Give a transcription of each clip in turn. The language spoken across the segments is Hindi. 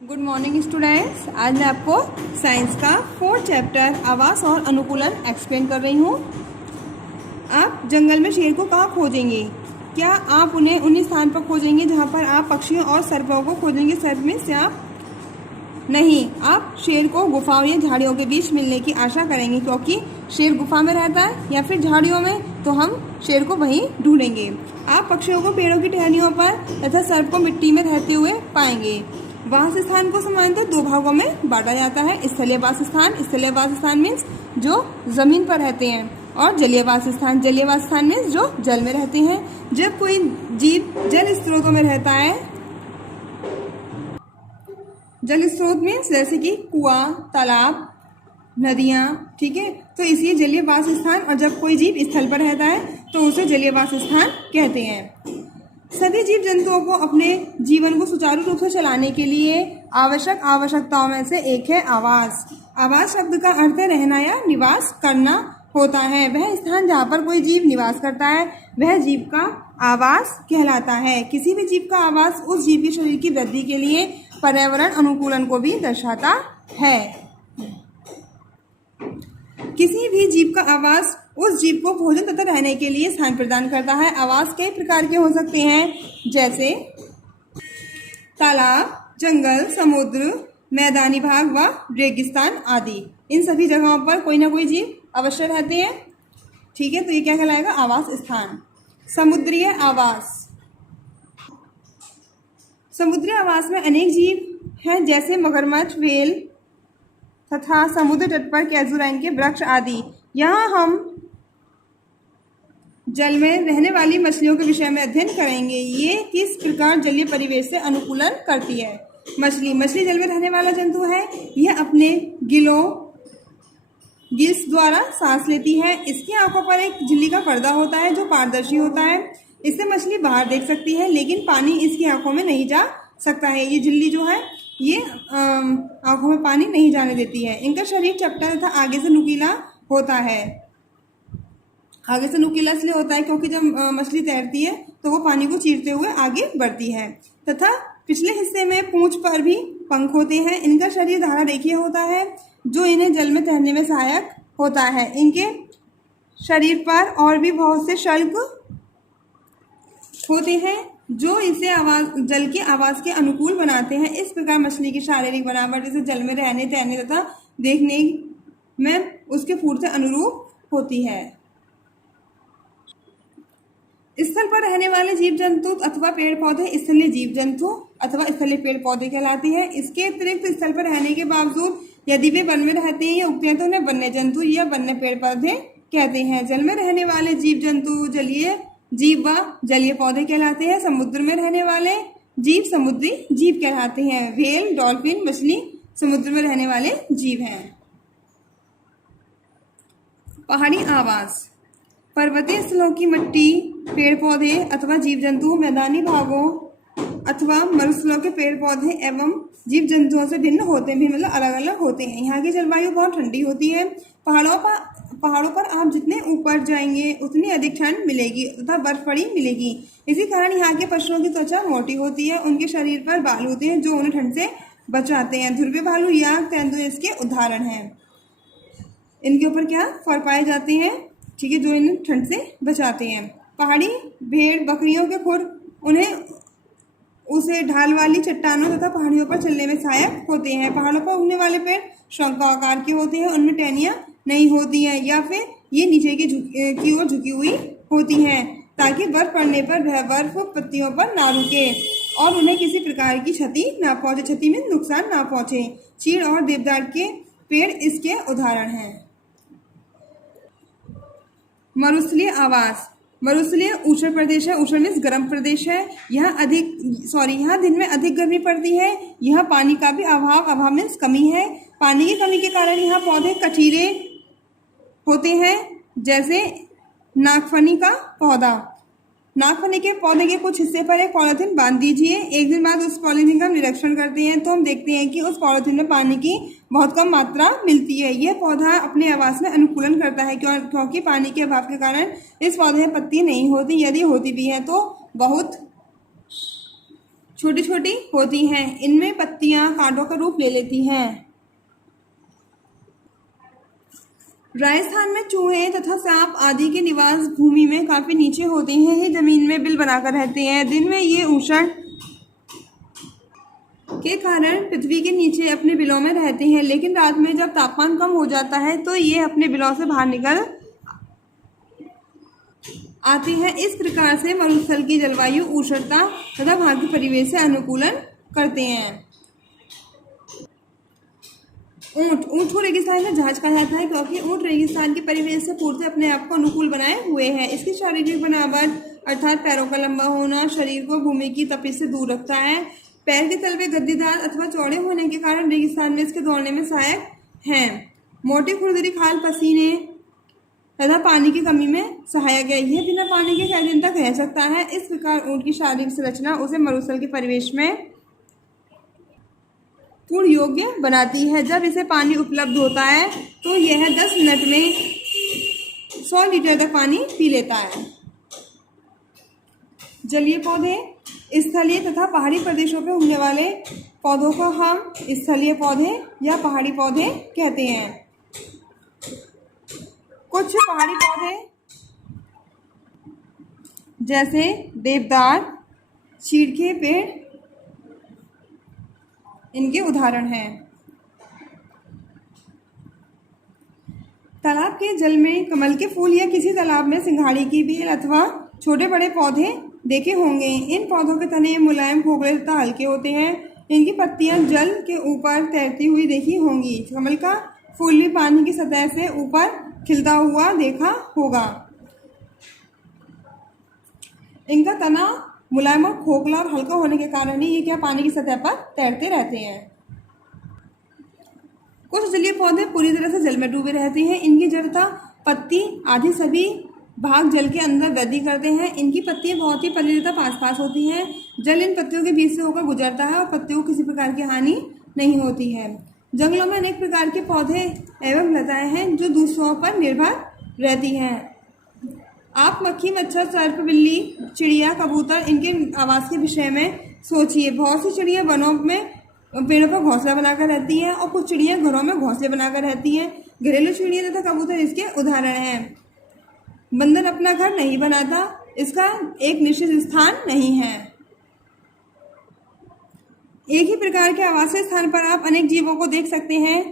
Good morning students. आज मैं आपको साइंस का 4th चैप्टर आवास और अनुकूलन एक्सप्लेन कर रही हूँ। आप जंगल में शेर को कहाँ खोजेंगे? क्या आप उन्हें उन्हीं स्थान पर खोजेंगे जहाँ पर आप पक्षियों और सर्पों को खोजेंगे? सर्प में सांप नहीं, आप शेर को गुफाओं या झाड़ियों के बीच मिलने की आशा करेंगे, क्योंकि शेर गुफा में रहता है या फिर झाड़ियों में, तो हम शेर को वहीं ढूंढेंगे। आप पक्षियों को पेड़ों की टहनियों पर तथा सर्प को मिट्टी में रहते हुए पाएंगे। वास स्थान को सामान्यतः दो भागों में बांटा जाता है। स्थलीय वास स्थान मीन्स जो जमीन पर रहते हैं, और जलीय वास स्थान मीन्स जो जल में रहते हैं। जब कोई जीव जल स्रोतों में रहता है, जल स्रोत मीन्स जैसे कि कुआं, तालाब, नदियां, ठीक है, तो इसलिए जलीय वास स्थान। और जब कोई जीव स्थल पर रहता है तो उसे जलीय वास स्थान कहते हैं। सभी जीव जंतुओं को अपने जीवन को सुचारू रूप से चलाने के लिए आवश्यकताओं में से एक है आवास। आवास शब्द का अर्थ है रहना या निवास करना होता है। वह स्थान जहाँ पर कोई जीव निवास करता है वह जीव का आवास कहलाता है। किसी भी जीव का आवास उस जीव के शरीर की वृद्धि के लिए पर्यावरण अनुकूलन को भी दर्शाता है। किसी भी जीव का आवास उस जीव को भोजन तथा रहने के लिए स्थान प्रदान करता है। आवास कई प्रकार के हो सकते हैं, जैसे तालाब, जंगल, समुद्र, मैदानी भाग व रेगिस्तान आदि। इन सभी जगहों पर कोई ना कोई जीव अवश्य रहते हैं, ठीक है, तो ये क्या कहलाएगा? आवास स्थान। समुद्रीय आवास। समुद्री आवास में अनेक जीव हैं, जैसे मगरमच्छ, व्हेल तथा समुद्र तट पर कैजुरैंग के वृक्ष आदि। यहाँ हम जल में रहने वाली मछलियों के विषय में अध्ययन करेंगे। ये किस प्रकार जलीय परिवेश से अनुकूलन करती है। मछली जल में रहने वाला जंतु है। यह अपने गिल्स द्वारा सांस लेती है। इसकी आंखों पर एक झिल्ली का पर्दा होता है जो पारदर्शी होता है। इससे मछली बाहर देख सकती है, लेकिन पानी इसकी आंखों में नहीं जा सकता है। ये झिल्ली जो है ये आंखों में पानी नहीं जाने देती है। इनका शरीर चपटा तथा आगे से नुकीला होता है। आगे से नुकीला इसलिए होता है क्योंकि जब मछली तैरती है तो वो पानी को चीरते हुए आगे बढ़ती है। तथा पिछले हिस्से में पूंछ पर भी पंख होते हैं। इनका शरीर धारा रेखीय होता है जो इन्हें जल में तैरने में सहायक होता है। इनके शरीर पर और भी बहुत से शल्क होते हैं जो इसे जल के आवास के अनुकूल बनाते हैं। इस प्रकार मछली की शारीरिक बनावट इसे जल में रहने, तैरने तथा देखने में उसके फूड से अनुरूप होती है। स्थल पर रहने वाले जीव जंतु अथवा पेड़ पौधे स्थलीय जीव जंतु अथवा स्थलीय पेड़ पौधे कहलाते हैं। इसके अतिरिक्त स्थल पर रहने के बावजूद यदि वे वन में रहते हैं या उगते हैं तो उन्हें वन्य जंतु या वन्य पेड़ पौधे कहते हैं। जल में रहने वाले जीव जंतु जलीय जीव व जलीय पौधे कहलाते हैं। समुद्र में रहने वाले जीव समुद्री जीव कहलाते हैं। व्हेल, डॉल्फिन, मछली समुद्र में रहने वाले जीव हैं। पहाड़ी आवास। पर्वतीय स्थलों की मिट्टी, पेड़ पौधे अथवा जीव जंतु मैदानी भागों अथवा मरुस्थलों के पेड़ पौधे एवं जीव जंतुओं से भिन्न होते हैं, भी मतलब अलग अलग होते हैं। यहाँ की जलवायु बहुत ठंडी होती है। पहाड़ों पर आप जितने ऊपर जाएंगे उतनी अधिक ठंड मिलेगी तथा बर्फ पड़ी मिलेगी। इसी कारण यहाँ के पशुओं की त्वचा मोटी होती है। उनके शरीर पर बाल होते हैं जो उन्हें ठंड से बचाते हैं। ध्रुवीय भालू, याक, तेंदुए इसके उदाहरण हैं। इनके ऊपर क्या फर पाए जाते हैं, ठीक है, जो इन्हें ठंड से बचाते हैं। पहाड़ी भेड़, बकरियों के खुर उसे ढाल वाली चट्टानों तथा पहाड़ियों पर चलने में सहायक होते हैं। पहाड़ों पर उगने वाले पेड़ शंकु आकार के होते हैं। उनमें टहनियाँ नहीं होती हैं या फिर ये नीचे की ओर झुकी हुई होती हैं, ताकि बर्फ पड़ने पर वह बर्फ पत्तियों पर ना रुके और उन्हें किसी प्रकार की क्षति ना पहुंचे। क्षति में नुकसान ना पहुंचे। चीड़ और देवदार के पेड़ इसके उदाहरण हैं। मरुस्थलीय आवास। मरुस्थलीय ऊष्ण प्रदेश है। ऊष्ण मीन्स गर्म प्रदेश है। यहाँ दिन में अधिक गर्मी पड़ती है। यह पानी का भी अभाव मीन्स कमी है। पानी की कमी के कारण यहाँ पौधे कठीरे होते हैं, जैसे नागफनी का पौधा। नागफनी के पौधे के कुछ हिस्से पर एक पॉलीथीन बांध दीजिए। एक दिन बाद उस पॉलीथीन का हम निरीक्षण करते हैं तो हम देखते हैं कि उस पॉलीथीन में पानी की बहुत कम मात्रा मिलती है। यह पौधा अपने आवास में अनुकूलन करता है क्योंकि पानी के अभाव के कारण इस पौधे में पत्ती नहीं होती। यदि होती भी है तो बहुत छोटी छोटी होती हैं। इनमें पत्तियां कांटों का रूप ले लेती हैं। राजस्थान में चूहे तथा सांप आदि के निवास भूमि में काफी नीचे होते हैं। ये जमीन में बिल बनाकर रहते हैं। दिन में ये उष्ण के कारण पृथ्वी के नीचे अपने बिलों में रहते हैं, लेकिन रात में जब तापमान कम हो जाता है तो ये अपने बिलों से बाहर निकल आते हैं। इस प्रकार से मरुस्थल की जलवायु उष्णता तथा वहां के परिवेश से अनुकूलन करते हैं। ऊंट को रेगिस्तान का जहाज कहा जाता है, क्योंकि ऊंट रेगिस्तान के परिवेश से पूर्ति अपने आप को अनुकूल बनाए हुए है। इसकी शारीरिक बनावट अर्थात पैरों का लंबा होना शरीर को भूमि की तपिश से दूर रखता है। पैर के तलवे गद्दीदार अथवा चौड़े होने के कारण रेगिस्तान में इसके दौड़ने में सहायक हैं। मोटी खुरदरी खाल पसीने तथा पानी की कमी में सहायक है। यह बिना पानी के कई दिन तक रह सकता है। इस प्रकार ऊंट की शारीरिक संरचना उसे मरुस्थल के परिवेश में पूर्ण योग्य बनाती है। जब इसे पानी उपलब्ध होता है तो यह 10 मिनट में 100 लीटर तक पानी पी लेता है। जलीय पौधे स्थलीय तथा पहाड़ी प्रदेशों पर उगने वाले पौधों को हम स्थलीय पौधे या पहाड़ी पौधे कहते हैं। कुछ पहाड़ी पौधे जैसे देवदार, चीड़ के पेड़ इनके उदाहरण हैं। तालाब के जल में कमल के फूल या किसी तालाब में सिंघाड़ी की बेल अथवा छोटे बड़े पौधे देखे होंगे। इन पौधों के तने मुलायम, खोखले तथा हल्के होते हैं। इनकी पत्तियां जल के ऊपर तैरती हुई देखी होंगी। कमल का फूल भी पानी की सतह से ऊपर खिलता हुआ देखा होगा। इनका तना मुलायम और खोखला और हल्का होने के कारण ही ये क्या पानी की सतह पर तैरते रहते हैं। कुछ जलीय पौधे पूरी तरह से जल में डूबे रहते हैं। इनकी जड़ तथा पत्ती आदि सभी भाग जल के अंदर वृद्धि करते हैं। इनकी पत्तियां बहुत ही पतली तथा पास पास होती हैं। जल इन पत्तियों के बीच से होकर गुजरता है और पत्तियों को किसी प्रकार की हानि नहीं होती है। जंगलों में अनेक प्रकार के पौधे एवं लताएं हैं जो दूसरों पर निर्भर रहती हैं। आप मक्खी, मच्छर, सर्प, बिल्ली, चिड़िया, कबूतर इनके आवास के विषय में सोचिए। बहुत सी चिड़िया वनों में पेड़ों पर घोंसला बनाकर रहती हैं और कुछ चिड़िया घरों में घोंसले बनाकर रहती हैं। घरेलू चिड़िया तथा कबूतर इसके उदाहरण हैं। बंदर अपना घर नहीं बनाता, इसका एक निश्चित स्थान नहीं है। एक ही प्रकार के आवासीय स्थान पर आप अनेक जीवों को देख सकते हैं।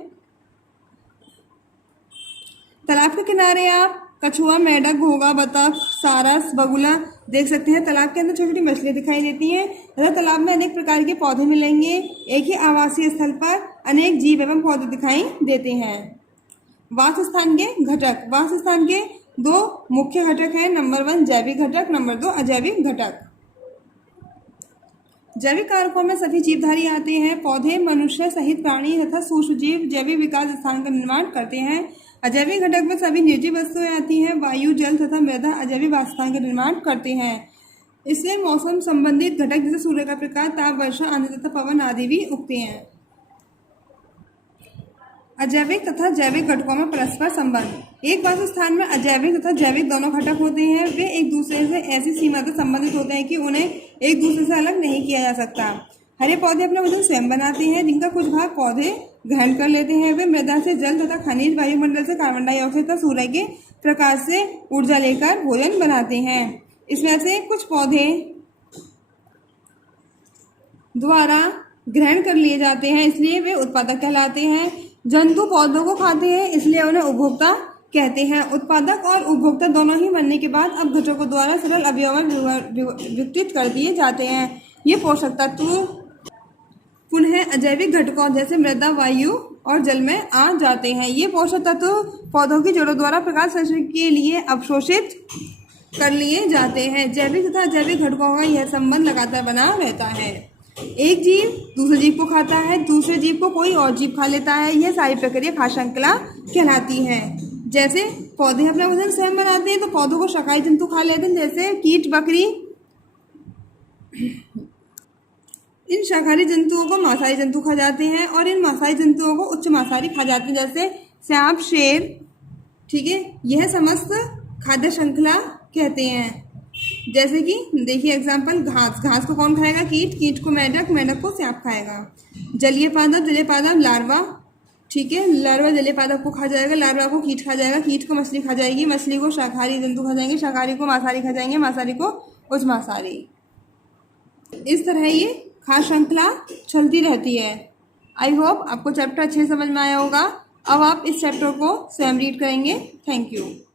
तालाब के किनारे आप कछुआ, मेढक, घोंगा, बतख, सारस, बगुला देख सकते हैं। तालाब के अंदर छोटी छोटी मछलियां दिखाई देती हैं तथा तालाब में अनेक प्रकार के पौधे मिलेंगे। एक ही आवासीय स्थल पर अनेक जीव एवं पौधे दिखाई देते हैं। वासस्थान के घटक। वासस्थान के 2 मुख्य घटक हैं। नंबर 1 जैविक घटक, नंबर 2 अजैविक घटक। जैविक कारकों में सभी जीवधारी आते हैं। पौधे, मनुष्य सहित प्राणी तथा सूक्ष्म जीव जैविक विकास स्थान का निर्माण करते हैं। अजैविक घटक में सभी निर्जीव वस्तुएं आती हैं। वायु, जल तथा मृदा अजैविक वासस्थान का निर्माण करते हैं। इससे मौसम संबंधित घटक जैसे सूर्य का प्रकाश, ताप, वर्षा, आंधी तथा पवन आदि भी उगते हैं। अजैविक तथा जैविक घटकों में परस्पर संबंध। एक वासस्थान में अजैविक तथा जैविक दोनों घटक होते हैं। वे एक दूसरे से ऐसी सीमा तक संबंधित होते हैं कि उन्हें एक दूसरे से अलग नहीं किया जा सकता। हरे पौधे अपना भोजन स्वयं बनाते हैं, जिनका कुछ भाग पौधे ग्रहण कर लेते हैं। वे मृदा से जल तथा खनिज, वायुमंडल से कार्बन डाइऑक्साइड तथा सूर्य के प्रकाश से ऊर्जा लेकर भोजन बनाते हैं। इसमें से कुछ पौधे द्वारा ग्रहण कर लिए जाते हैं, इसलिए वे उत्पादक कहलाते हैं। जंतु पौधों को खाते हैं, इसलिए उन्हें उपभोक्ता कहते हैं। उत्पादक और उपभोक्ता दोनों ही बनने के बाद अब घटकों द्वारा सरल अवयवों में विघटित कर दिए जाते हैं। ये पोषक तत्व पुनः अजैविक घटकों जैसे मृदा, वायु और जल में आ जाते हैं। ये पोषक तत्व पौधों की जड़ों द्वारा प्रकाश संश्लेषण के लिए अवशोषित कर लिए जाते हैं। जैविक तथा अजैविक घटकों का यह संबंध लगातार बना रहता है। एक जीव दूसरे जीव को खाता है, दूसरे जीव को कोई और जीव खा लेता है। यह सारी प्रक्रिया खाद्य श्रृंखला कहलाती है। जैसे पौधे अपना भोजन स्वयं बनाते हैं तो पौधों को शाकाहारी जंतु खा लेते हैं, जैसे कीट, बकरी। इन शाकाहारी जंतुओं को मांसाहारी जंतु खा जाते हैं और इन मांसाहारी जंतुओं को उच्च मांसाहारी खा जाते हैं, जैसे सांप, शेर। ठीक है, यह समस्त खाद्य श्रृंखला कहते हैं। जैसे कि देखिए एग्जाम्पल, घास, घास को कौन खाएगा? कीट, कीट को मेंढक, मेंढक को सांप खाएगा। जलीय पादप, जलीय पादप लार्वा, ठीक है, लार्वा जलीय पादप को खा जाएगा, लार्वा को कीट खा जाएगा, कीट को मछली खा जाएगी, मछली को शाकाहारी जंतु खा जाएंगे, शाकाहारी को मांसाहारी खा जाएंगे, मांसाहारी को उच्च मांसाहारी। इस तरह ये खाद्य श्रृंखला चलती रहती है। आई होप आपको चैप्टर अच्छे से समझ में आया होगा। अब आप इस चैप्टर को स्वयं रीड करेंगे। Thank you.